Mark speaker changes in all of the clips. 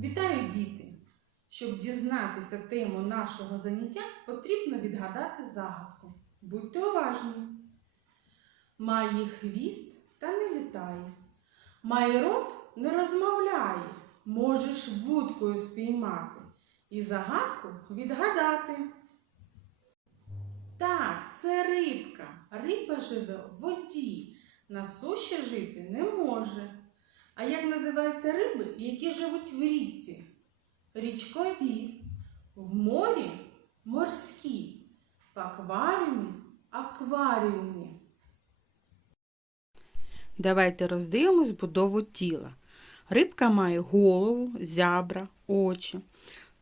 Speaker 1: Вітаю, діти! Щоб дізнатися тему нашого заняття, потрібно відгадати загадку. Будьте уважні. Має хвіст та не літає. Має рот не розмовляє. Можеш вудкою спіймати і загадку відгадати. Так, це рибка. Риба живе в воді. На суші жити не може. А як називаються риби, які живуть в річці? Річкові, в морі морські, в акваріумі акваріумі.
Speaker 2: Давайте роздивимось будову тіла. Рибка має голову, зябра, очі,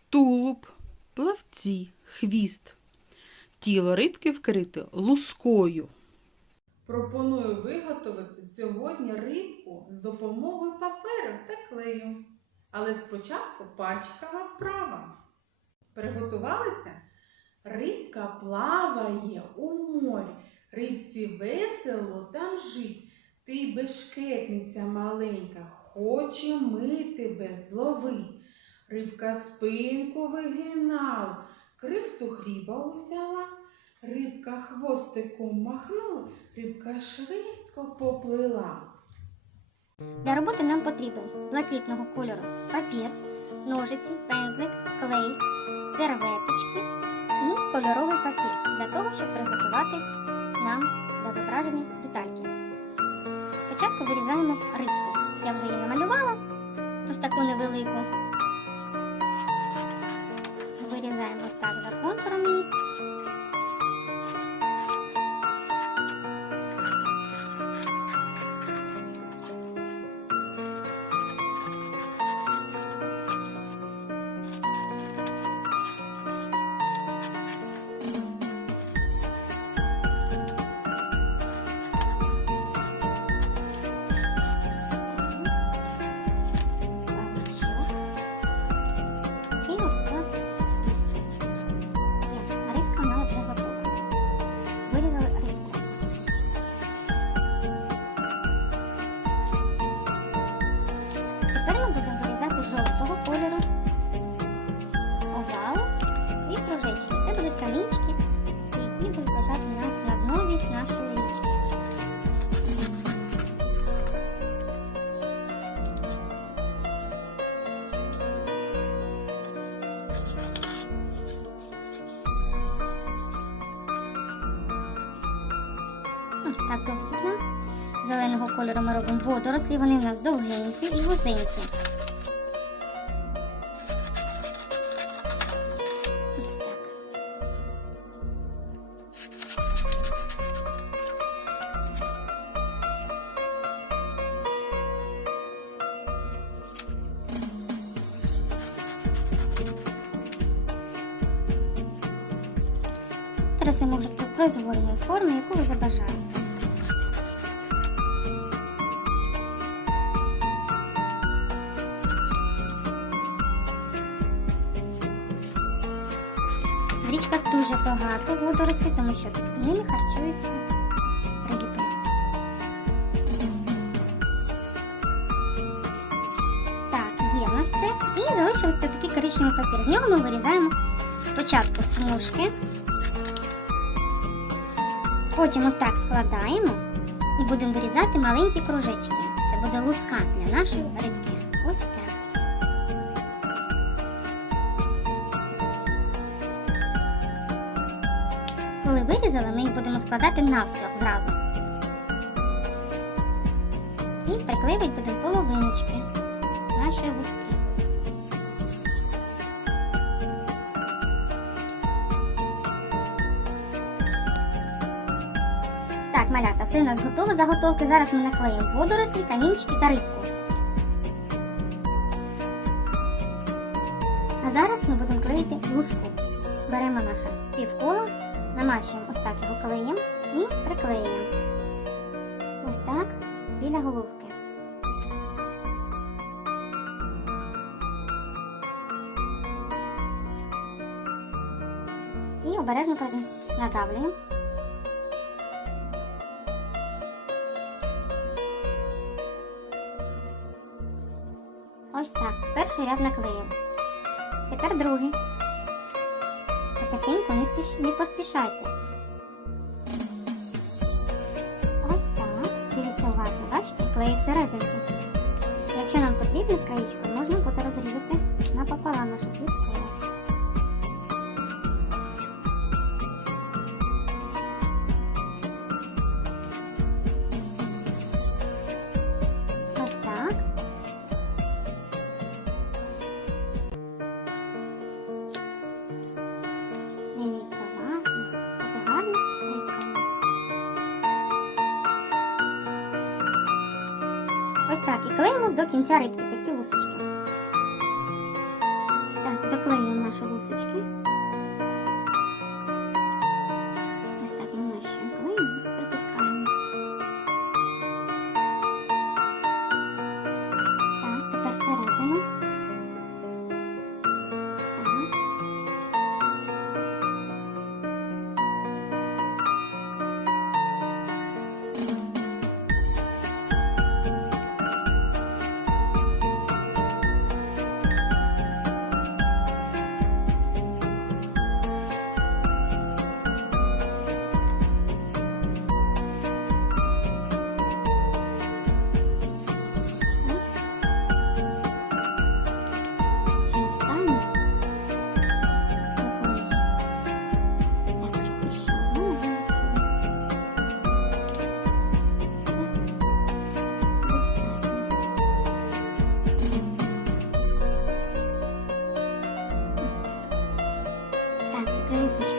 Speaker 2: тулуб, плавці, хвіст. Тіло рибки вкрите лускою.
Speaker 1: Пропоную виготовити сьогодні рибку з допомогою паперу та клею. Але спочатку пальчикова вправа. Приготувалися? Рибка плаває у морі, рибці весело там жить. Ти бешкетниця маленька, хоче ми тебе зловить. Рибка спинку вигинала, крихту хліба узяла, рибка хвостиком махнула, рибка швидко поплила.
Speaker 3: Для роботи нам потрібен блакитного кольору папір, ножиці, пензлик, клей, серветочки і кольоровий папір для того, щоб приготувати нам для зображення детальки. Спочатку вирізаємо рибку. Я вже її намалювала, ось таку невелику. Так досвідно. Зеленого кольору ми робимо водорослі, вони в нас довгенькі і вузенькі. Ось так. Зараз я можу произвольної форми, яку ви забажаєте. Дуже багато водорослей, тому що ними харчуються риби. Так, є в нас це. І залишився такий коричневий папір. З нього ми вирізаємо спочатку смужки, потім ось так складаємо і будемо вирізати маленькі кружечки. Це буде луска для нашої рибки. Ось так. Вирізали, ми їх будемо складати навпіл зразу. І приклеювати будемо половиночки нашої гуски. Так, малята, все у нас готово. Заготовки. Зараз ми наклеїмо водорослі, камінчики та рибку. А зараз ми будемо клеїти луску. Беремо наше півколо, намащуємо ось так його клеєм і приклеюємо. Ось так біля головки. І обережно надавлюємо. Ось так. Перший ряд наклеїв. Тепер другий. Потихеньку не, спіш... не поспішайте. Ось так. Дивіться уважно, бачите, клею серединки. Якщо нам потрібна з можна буде розрізати напополам нашу квітку. Так. І клеїмо до кінця рибки такі лусочки. Так, доклеюємо наші лусочки.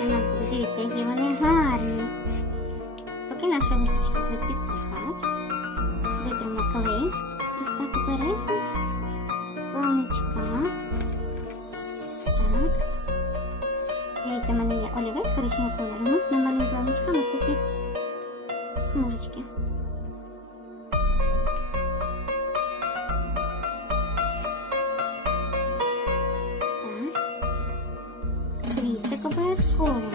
Speaker 3: Нам будуть, які вони гарні. Поки наші лисочки будуть підсихати, витримо клей. Ось так обережно. Так. Дивіться, в мене є олівець коричневого кольору. Ну, намалюємо планочками ось такі смужечки. 哦